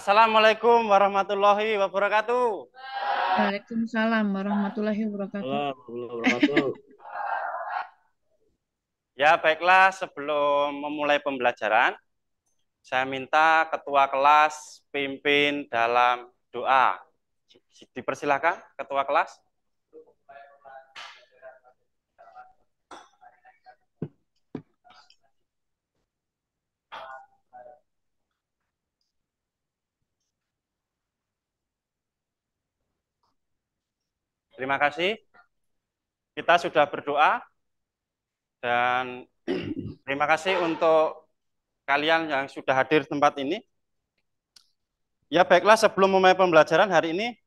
Assalamualaikum warahmatullahi wabarakatuh. Waalaikumsalam warahmatullahi wabarakatuh. Halo, warahmatullahi wabarakatuh. Ya, baiklah, sebelum memulai pembelajaran, saya minta ketua kelas pimpin dalam doa. Dipersilakan, ketua kelas. Terima kasih. Kita sudah berdoa dan terima kasih untuk kalian yang sudah hadir di tempat ini. Ya, baiklah, sebelum memulai pembelajaran hari ini,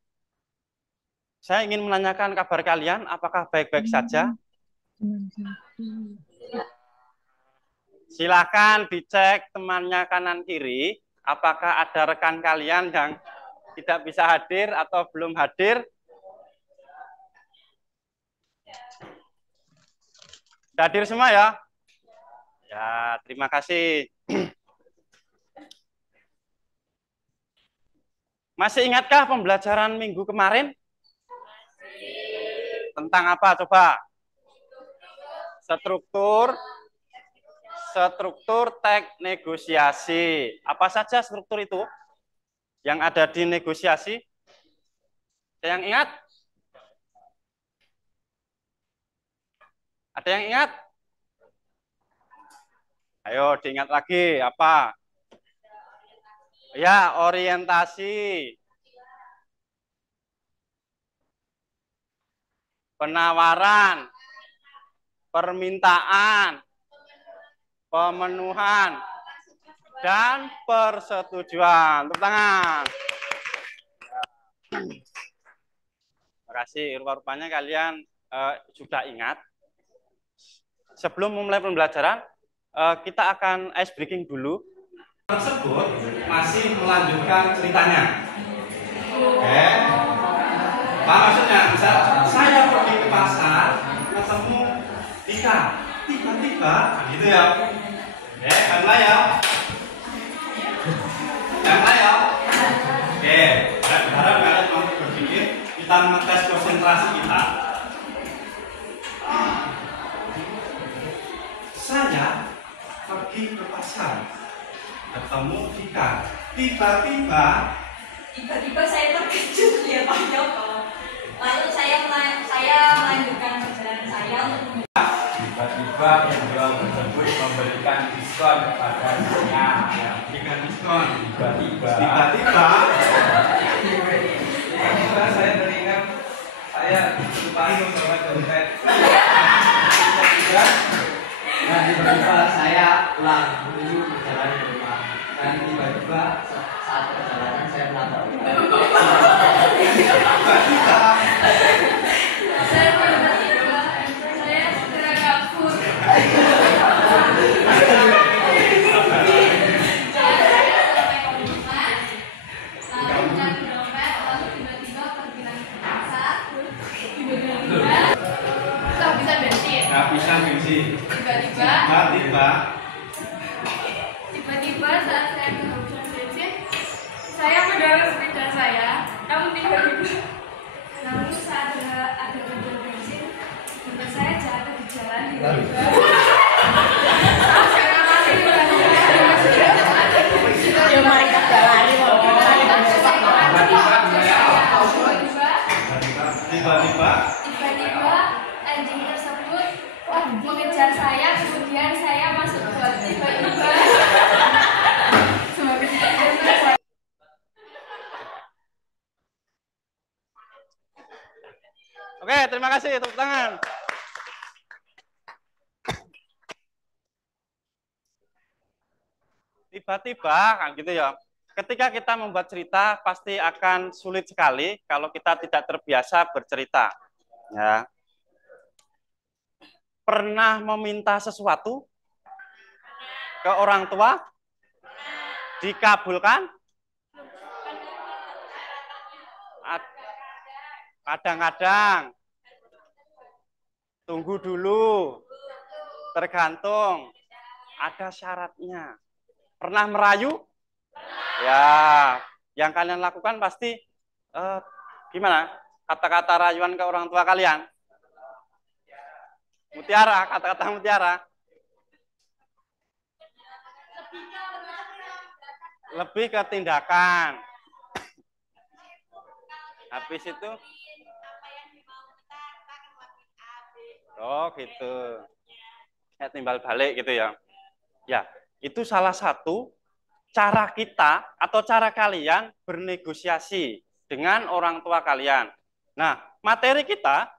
saya ingin menanyakan kabar kalian, apakah baik-baik saja? Silakan dicek temannya kanan kiri, apakah ada rekan kalian yang tidak bisa hadir atau belum hadir. Hadir semua ya? Ya, terima kasih. Masih ingatkah pembelajaran minggu kemarin? Tentang apa coba? Struktur teks negosiasi. Apa saja struktur itu yang ada di negosiasi? Ada yang ingat? Ada yang ingat? Ayo diingat lagi apa? Ya, orientasi. Penawaran. Permintaan. Pemenuhan. Dan persetujuan. Tepuk tangan. Terima kasih. Rupa-rupanya kalian sudah ingat. Sebelum memulai pembelajaran, kita akan ice breaking dulu. Tersebut masih melanjutkan ceritanya. Oke. Apa maksudnya? Misal saya pergi ke pasar, ketemu Tika, tiba-tiba, gitu ya. Oke, mulai ya. Mulai ya. Oke, harap kalian mau berpikir, kita mengetes konsentrasi kita. Saya pergi ke pasar, ketemu Tika. Tiba-tiba saya terkejut lihat Pak Joko. Lalu saya melanjutkan perjalanan saya untuk tiba-tiba penjual tersebut memberikan diskon kepada saya. dengan diskon. Tiba-tiba saya teringat saya lupa membawa dompet. Dan tiba-tiba saya pulang menuju perjalanan ke rumah. Dan tiba-tiba saat perjalanan saya melanggar. saya segera kabur. Kehabisan bensin. Tiba-tiba saat saya kehabisan bensin, saya mendorong sepeda saya, namun saat ada penjual bensin, motor saya jatuh di jalan. Ya mereka berlari Tiba-tiba anjing tersebut mengejar saya, kemudian saya masuk got. Tiba-tiba semakin saya. Oke, terima kasih. Tepuk tangan. Tiba-tiba, kan gitu ya. Ketika kita membuat cerita, pasti akan sulit sekali kalau kita tidak terbiasa bercerita. Ya. Pernah meminta sesuatu ke orang tua? Dikabulkan? Kadang-kadang. Tunggu dulu. Tergantung. Ada syaratnya. Pernah merayu? Ya. yang kalian lakukan pasti gimana? Kata-kata rayuan ke orang tua kalian. Mutiara, kata-kata mutiara. Lebih ke tindakan. Habis itu, oh gitu. Ya, timbal balik gitu ya. Ya, itu salah satu cara kita atau cara kalian bernegosiasi dengan orang tua kalian. Nah, materi kita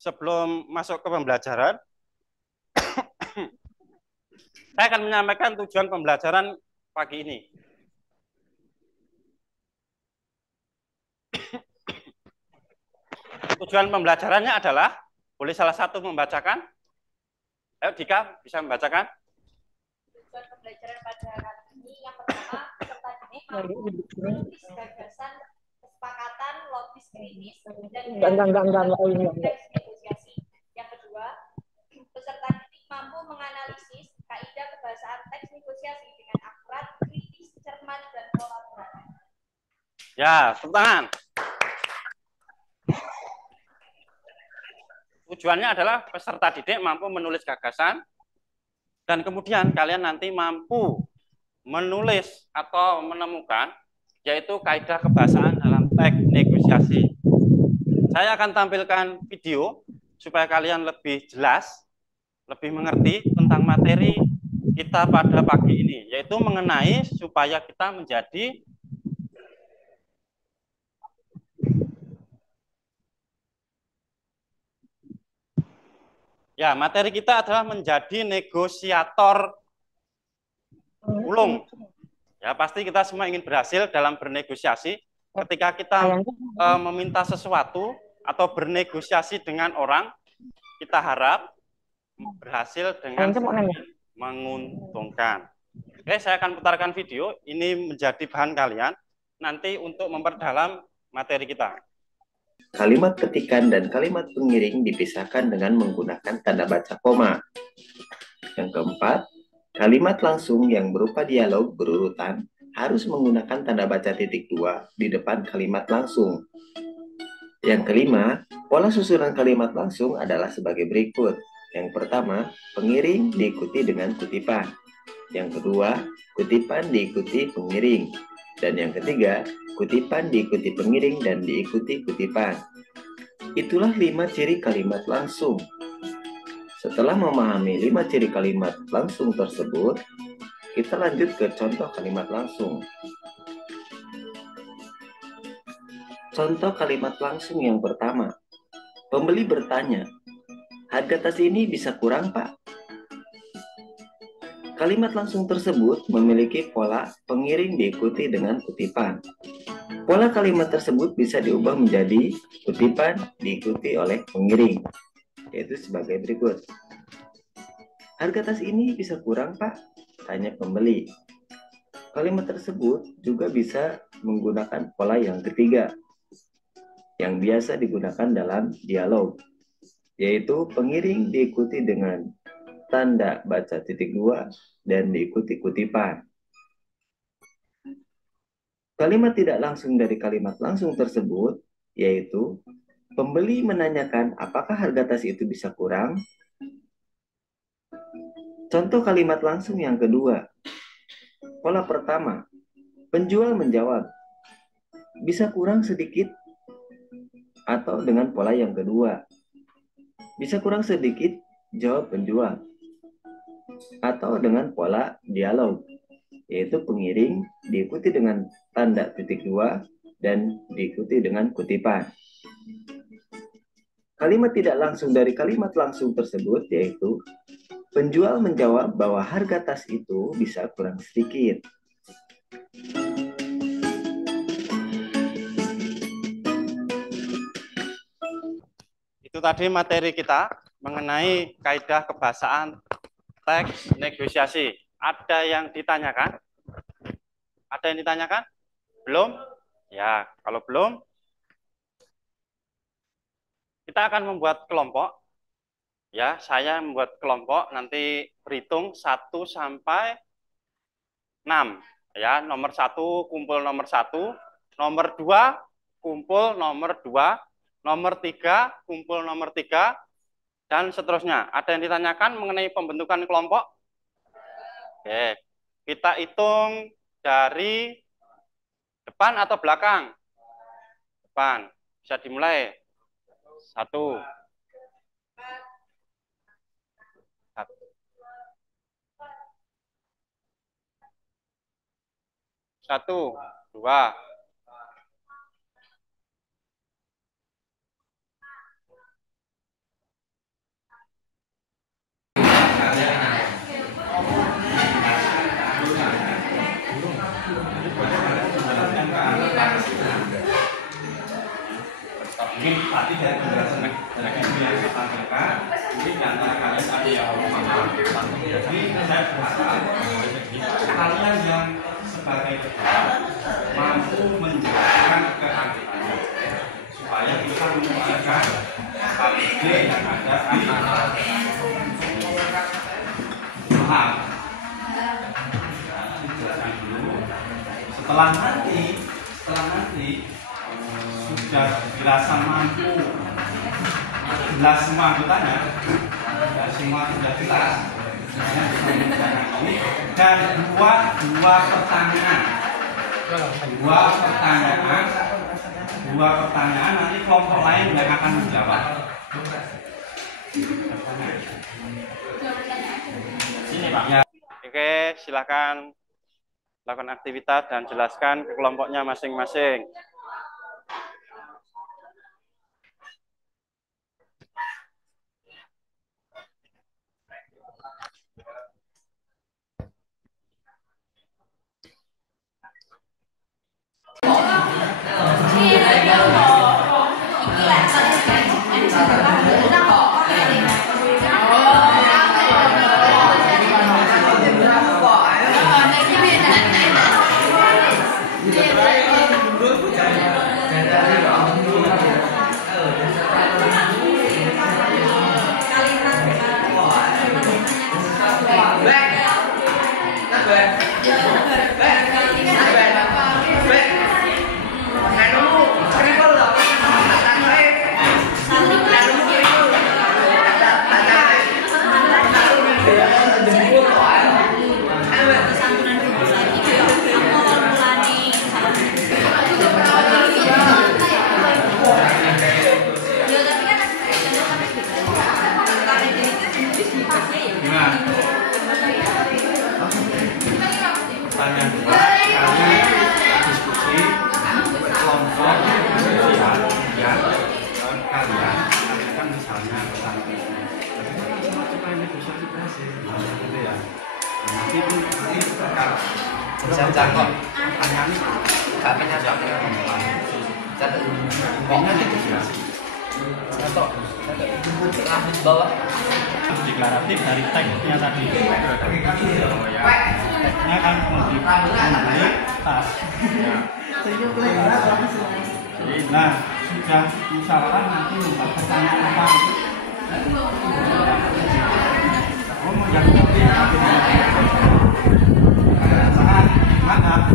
sebelum masuk ke pembelajaran, saya akan menyampaikan tujuan pembelajaran pagi ini. Tujuan pembelajarannya adalah, boleh salah satu membacakan? Ayo Dika, bisa membacakan? Tujuan pembelajaran pada kali ini yang pertama, peserta didik mampu menulis gagasan, kesepakatan, logis kritis, dan teks negosiasi. Yang kedua, peserta didik mampu menganalisis kaidah kebahasaan teks negosiasi dengan akurat, kritis, cermat, dan kolaboratif. Ya, tepuk tangan. Tujuannya adalah peserta didik mampu menulis gagasan, dan kemudian kalian nanti mampu menulis atau menemukan, yaitu kaidah kebahasaan dalam teks negosiasi. Saya akan tampilkan video supaya kalian lebih jelas, lebih mengerti tentang materi kita pada pagi ini, yaitu mengenai supaya kita menjadi ya, materi kita adalah menjadi negosiator ulung. Ya, pasti kita semua ingin berhasil dalam bernegosiasi. Ketika kita meminta sesuatu atau bernegosiasi dengan orang, kita harap berhasil dengan menguntungkan. Oke, saya akan putarkan video. Ini menjadi bahan kalian nanti untuk memperdalam materi kita. Kalimat petikan dan kalimat pengiring dipisahkan dengan menggunakan tanda baca koma. Yang keempat, kalimat langsung yang berupa dialog berurutan harus menggunakan tanda baca titik 2 di depan kalimat langsung. Yang kelima, pola susunan kalimat langsung adalah sebagai berikut. Yang pertama, pengiring diikuti dengan kutipan. Yang kedua, kutipan diikuti pengiring. Dan yang ketiga, kutipan diikuti pengiring dan diikuti kutipan. Itulah 5 ciri kalimat langsung. Setelah memahami 5 ciri kalimat langsung tersebut, kita lanjut ke contoh kalimat langsung. Contoh kalimat langsung yang pertama. Pembeli bertanya, harga tas ini bisa kurang, Pak? Kalimat langsung tersebut memiliki pola pengiring diikuti dengan kutipan. Pola kalimat tersebut bisa diubah menjadi kutipan diikuti oleh pengiring, yaitu sebagai berikut. Harga tas ini bisa kurang, Pak? Tanya pembeli. Kalimat tersebut juga bisa menggunakan pola yang ketiga, yang biasa digunakan dalam dialog, yaitu pengiring diikuti dengan tanda baca titik 2 dan diikuti kutipan. Kalimat tidak langsung dari kalimat langsung tersebut, yaitu pembeli menanyakan apakah harga tas itu bisa kurang. Contoh kalimat langsung yang kedua. Pola pertama, penjual menjawab, bisa kurang sedikit? Atau dengan pola yang kedua, bisa kurang sedikit? Jawab penjual. Atau dengan pola dialog, yaitu pengiring diikuti dengan tanda titik 2 dan diikuti dengan kutipan. Kalimat tidak langsung dari kalimat langsung tersebut yaitu penjual menjawab bahwa harga tas itu bisa kurang sedikit. Itu tadi materi kita mengenai kaidah kebahasaan teks negosiasi. Ada yang ditanyakan? Ada yang ditanyakan? Belum? Ya, kalau belum, kita akan membuat kelompok. Ya, saya membuat kelompok, nanti berhitung 1 sampai 6. Ya, nomor 1 kumpul nomor 1, nomor 2 kumpul nomor 2, nomor 3 kumpul nomor 3, dan seterusnya. Ada yang ditanyakan mengenai pembentukan kelompok? Oke, kita hitung dari depan atau belakang? Depan. Bisa dimulai. 1. 1, 2. Mungkin tadi dari penjelasan yang disampaikan, ini di antara kalian ada yang paham. Jadi saya berharap kalian yang sebagai peserta mampu menjelaskan keanggotaannya supaya bisa menggunakan KBG yang ada di paham. Dijelaskan dulu. Setelah nanti sudah dirasa mampu jelas semua anggotanya, ya, semua sudah jelas, dan dua pertanyaan nanti kelompok lain yang akan menjawab. Sini Pak. Ya. Oke, silakan lakukan aktivitas dan jelaskan ke kelompoknya masing-masing. Deklaratif dari teksnya tadi. Teksnya kan mengenai tas. Nah, sudah musyawarah nanti membuat pertanyaan apa? Oh, yang penting sangat mantap.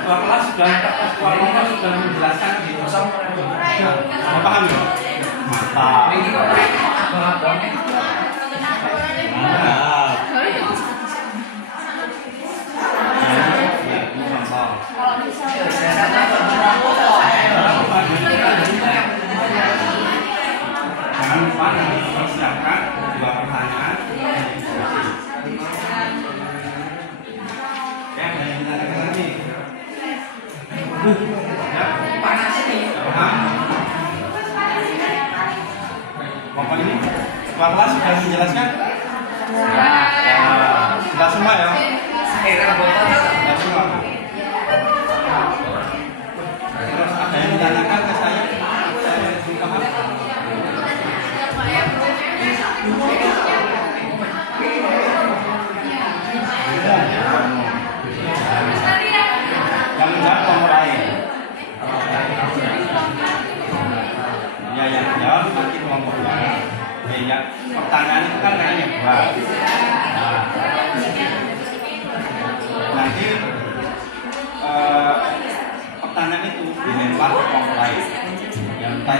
Ketua kelas sudah menjelaskan gitu. Mau paham ya? Mantap. Jangan lupa nanti persiapkan 2 pertanyaan. Ya, yang kita lagi. Ya, panas ini. Paham? Bapak ini, ketua kelas sudah menjelaskan? Sudah semua ya? Sudah semua. Terus ada yang ditanyakan ke saya? Saya paham. Yang menjawab kelompok lain. Ya, yang menjawab nanti kelompok lain. Ya,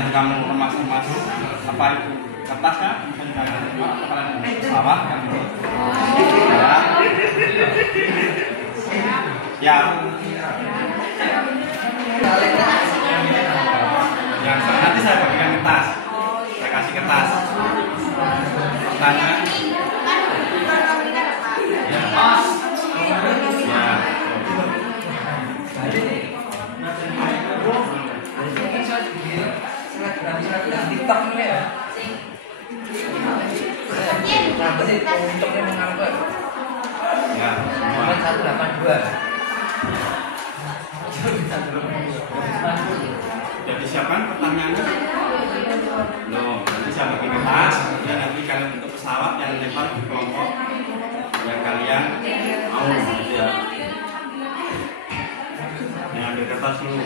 yang kamu remas-remas apa itu kertas kan? Pesawat kan itu. Ya. Yang nanti saya bagikan kertas. Saya kasih kertas. Pertanyaan. Ya, 182. Jadi siapkan pertanyaannya. Loh, nanti saya bagi kertas, kemudian nanti kalian bentuk pesawat yang lempar di kelompok yang kalian mau gitu ya. Yang ambil kertas dulu.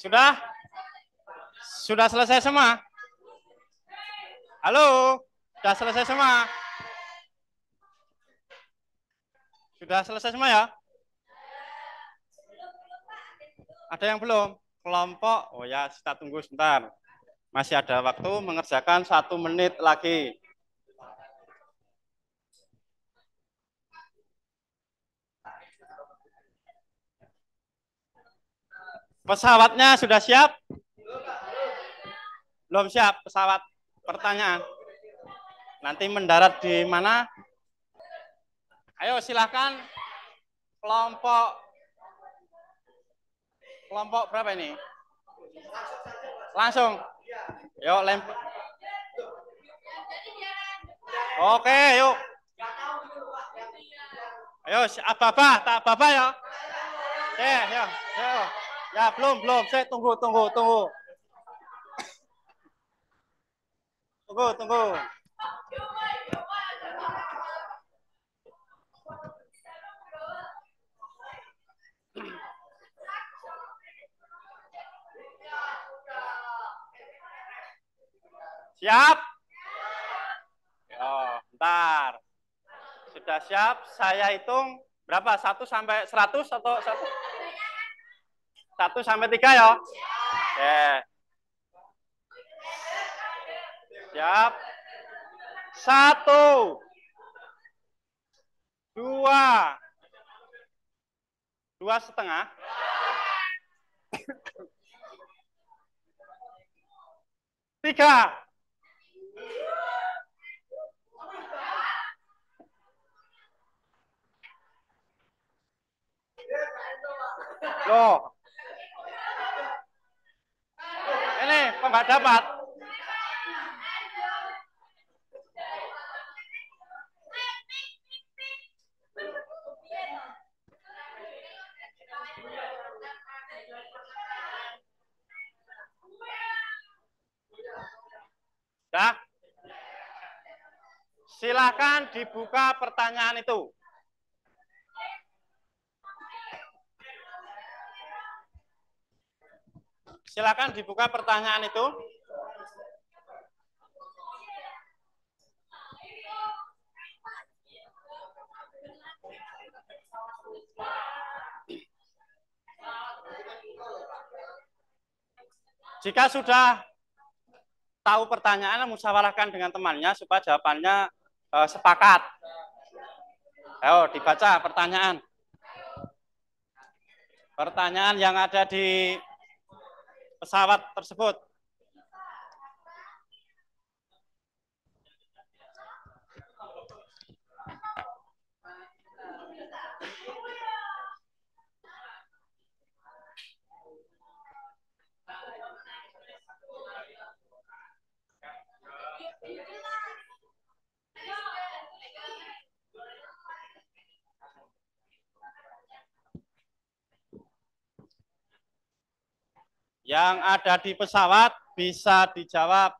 Sudah? Sudah selesai semua? Halo? Sudah selesai semua? Sudah selesai semua ya? Ada yang belum? Kelompok? Oh ya, kita tunggu sebentar. Masih ada waktu mengerjakan 1 menit lagi. Pesawatnya sudah siap? Belum siap pesawat. Pertanyaan. Nanti mendarat di mana? Ayo silakan. Kelompok berapa ini? Langsung. Yuk lempar. Oke, yuk. Ayo, apa-apa, tak apa-apa ya. Ya. Ya, belum. Saya tunggu. Tunggu. Siap? Oh, bentar. Sudah siap? Saya hitung berapa? 1 sampai 100 atau 1? 1 sampai 3 ya? Oke. Siap. 1, 2, 2,5. 3. Loh. Ini kok nggak dapat? Dah. Silakan dibuka pertanyaan itu. Silakan dibuka pertanyaan itu. Jika sudah tahu pertanyaan, musyawarahkan dengan temannya supaya jawabannya sepakat. Ayo dibaca pertanyaan. Pertanyaan yang ada di pesawat tersebut. Yang ada di pesawat bisa dijawab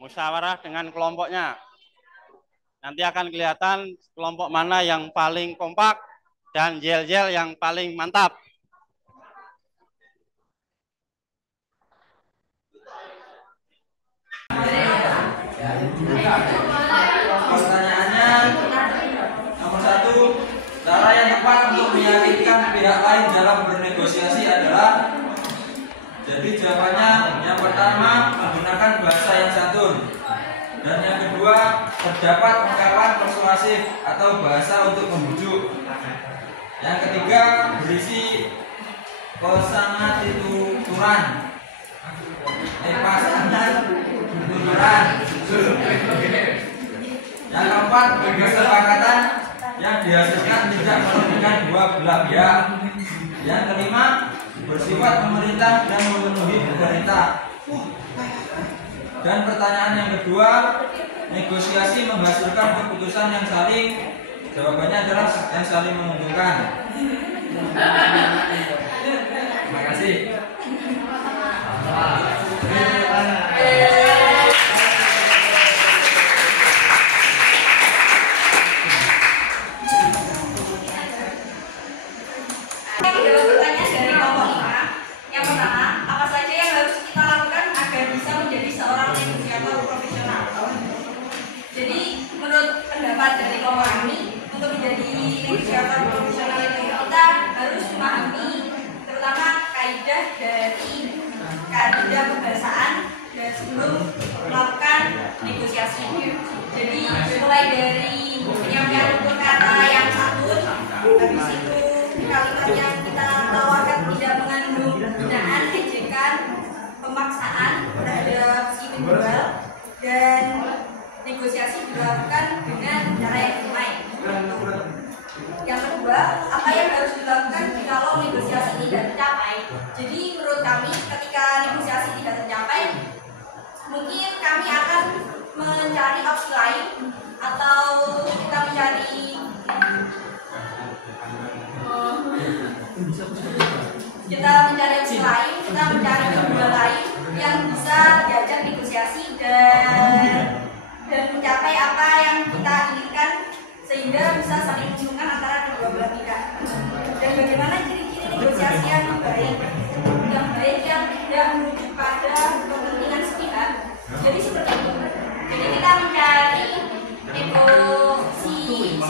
musyawarah dengan kelompoknya. Nanti akan kelihatan kelompok mana yang paling kompak dan yel-yel yang paling mantap. Pertanyaannya nomor 1, cara yang tepat untuk meyakinkan pihak lain dalam bernegosiasi adalah. Jadi jawabannya yang pertama menggunakan bahasa yang santun, dan yang kedua terdapat ungkapan persuasif atau bahasa untuk membujuk. Yang ketiga berisi pasangan tuturan. Yang keempat kesepakatan yang dihasilkan tidak merugikan dua belah pihak. Yang kelima bersifat pemerintah dan memenuhi pemerintah. Dan pertanyaan yang kedua, negosiasi menghasilkan keputusan yang saling. Jawabannya adalah yang saling menguntungkan. Terima kasih. Pertanyaan dari kelompok 5. Yang pertama, apa saja yang harus kita lakukan agar bisa menjadi seorang negosiator profesional? Jadi, menurut pendapat dari kelompok kami, untuk menjadi negosiator profesional itu kita harus memahami terutama kaidah kebahasaan dan sebelum melakukan negosiasi. Jadi, mulai dari penyampaian tutur kata yang santun, habis itu kalimat yang kita tawarkan tidak mengandung hinaan, ejekan, pemaksaan terhadap si penjual, dan negosiasi dilakukan dengan cara yang damai. Yang kedua, apa yang harus dilakukan kalau negosiasi tidak tercapai? Jadi menurut kami ketika negosiasi tidak tercapai, mungkin kami akan mencari opsi lain atau kita mencari opsi lain, kita mencari kedua lain yang bisa diajak negosiasi dan mencapai apa yang kita inginkan sehingga bisa saling menguntungkan antara kedua belah pihak. Dan bagaimana ciri-ciri negosiasi yang baik yang tidak merujuk pada kepentingan sepihak. Jadi seperti itu. Jadi kita mencari si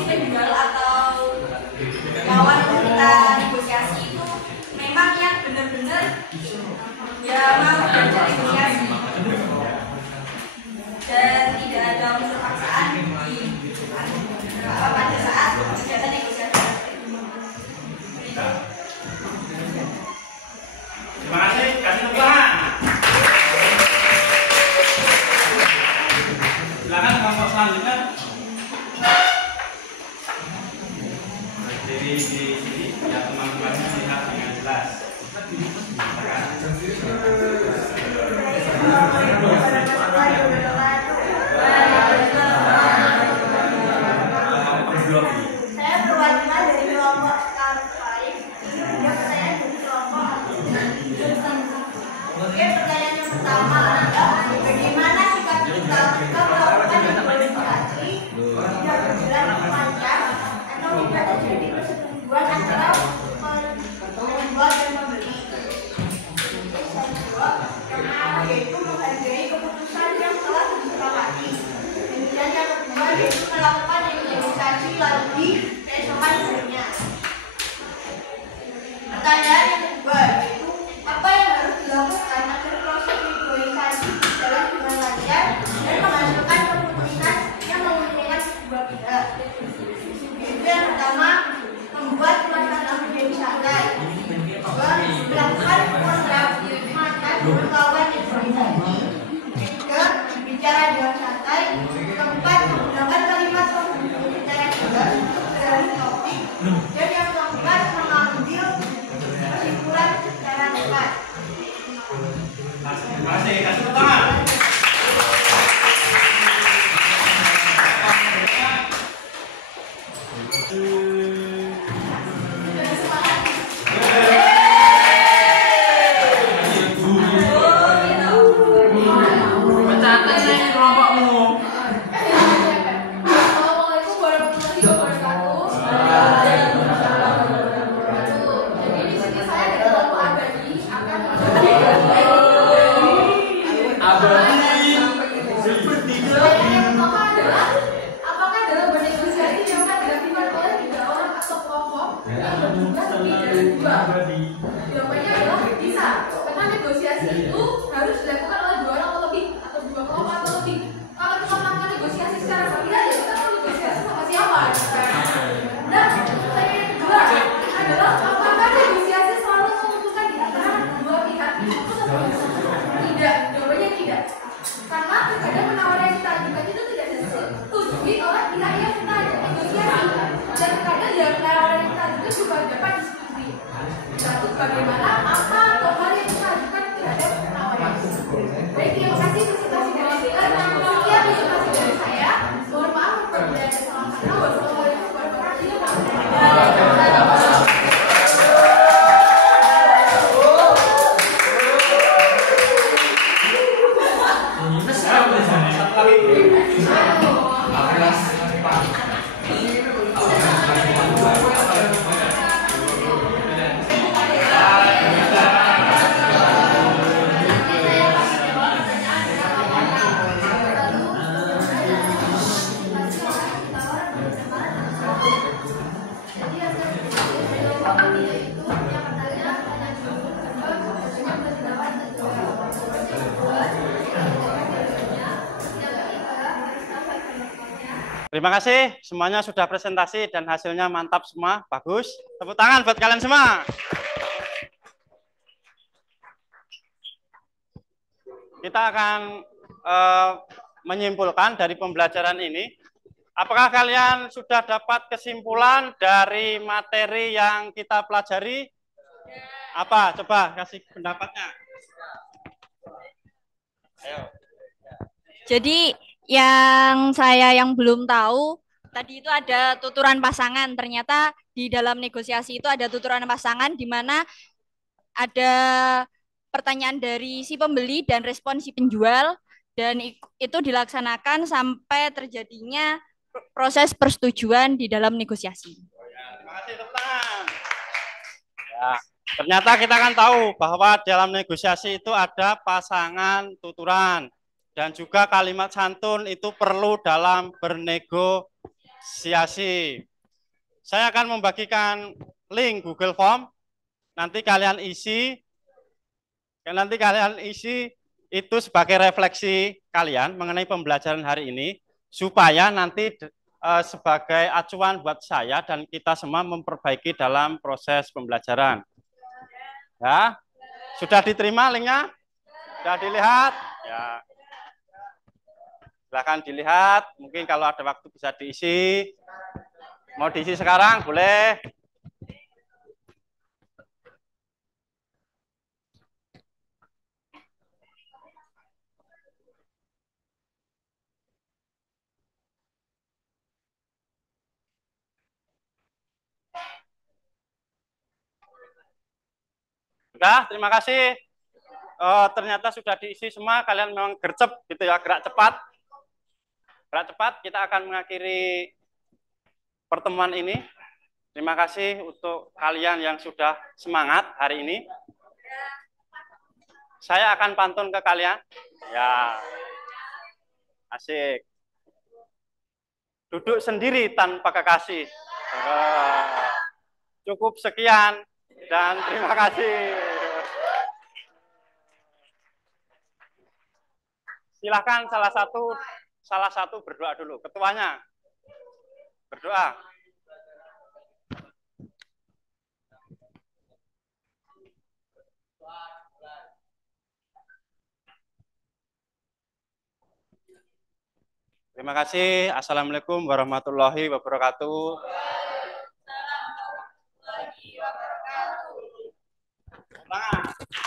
penjual atau lawan kita negosiasi itu memang yang benar-benar ya mau diajak negosiasi dan tidak ada unsur paksaan pada saat kegiatan negosiasi. Terima kasih, kasih tepuk tangan. Silakan kelompok selanjutnya. Berdiri di sini, ya teman-temannya lihat dengan jelas. Saya perwakilan dari kelompok Scarface. Ini pertanyaan dari kelompok. Oke, pertanyaan yang pertama adalah bagaimana sikap kita jika melakukan negosiasi tidak berjalan lancar atau tidak terjadi persetujuan antara penjual dan pembeli. Yaitu menghargai keputusan yang telah disepakati. Kemudian yang kedua yaitu melakukan negosiasi lagi keesokan harinya. Pertanyaan yang kedua yaitu apa yang harus dilakukan agar proses negosiasi berjalan dengan lancar dan menghasilkan keputusan yang menguntungkan kedua pihak. Yaitu yang pertama, membuat suasana menjadi santai. Kedua, melakukan kontrafirmasi dengan lawan negosiasi. Ketiga, bicara dengan santai. Keempat, menggunakan kalimat pembuka secara jelas dari topik. Dan yang keempat, mengambil kesimpulan secara tepat. Terima kasih, kasih tepuk tangan. yang berjumlah lebih dari 2? Jawabannya adalah bisa, karena negosiasi itu harus dilakukan oleh 2 orang atau lebih, atau 2 kelompok atau lebih. Kalau kita melakukan negosiasi secara sendiri, ya kita mau negosiasi sama siapa? Nah, pertanyaan yang kedua adalah apakah negosiasi selalu menguntungkan di antara dua pihak? Tidak, jawabannya tidak. Karena terkadang penawaran yang kita ajukan itu tidak disetujui oleh pihak yang kita ajak negosiasi, dan terkadang ya penawaran yang kita ajukan juga dapat disetujui. Lalu bagaimana apa atau hal yang kita ajukan terhadap penawaran? Baik, terima kasih presentasi dari saya. Sekian presentasi dari saya. Mohon maaf apabila ada salah kata. Wassalamualaikum warahmatullahi wabarakatuh. Terima kasih, semuanya sudah presentasi dan hasilnya mantap semua, bagus. Tepuk tangan buat kalian semua. Kita akan menyimpulkan dari pembelajaran ini. Apakah kalian sudah dapat kesimpulan dari materi yang kita pelajari? Apa? Coba kasih pendapatnya. Ayo. Jadi yang belum tahu tadi itu ada tuturan pasangan. Ternyata di dalam negosiasi itu ada tuturan pasangan di mana ada pertanyaan dari si pembeli dan respon si penjual, dan itu dilaksanakan sampai terjadinya proses persetujuan di dalam negosiasi. Terima kasih, tepuk tangan. Ya, ternyata kita kan tahu bahwa dalam negosiasi itu ada pasangan tuturan. Dan juga kalimat santun itu perlu dalam bernegosiasi. Saya akan membagikan link Google Form. Nanti kalian isi itu sebagai refleksi kalian mengenai pembelajaran hari ini, supaya nanti sebagai acuan buat saya dan kita semua memperbaiki dalam proses pembelajaran. Ya, sudah diterima linknya? Sudah dilihat? Ya. Silahkan dilihat, mungkin kalau ada waktu bisa diisi. Mau diisi sekarang, boleh. Sudah, terima kasih. Ternyata sudah diisi semua, kalian memang gercep gitu ya, gerak cepat. Gerak cepat, kita akan mengakhiri pertemuan ini. Terima kasih untuk kalian yang sudah semangat hari ini. Saya akan pantun ke kalian. Ya, asik. Duduk sendiri tanpa kekasih. Cukup sekian dan terima kasih. Silakan salah satu berdoa dulu. Ketuanya berdoa. Terima kasih. Assalamualaikum warahmatullahi wabarakatuh. Waalaikumsalam warahmatullahi wabarakatuh.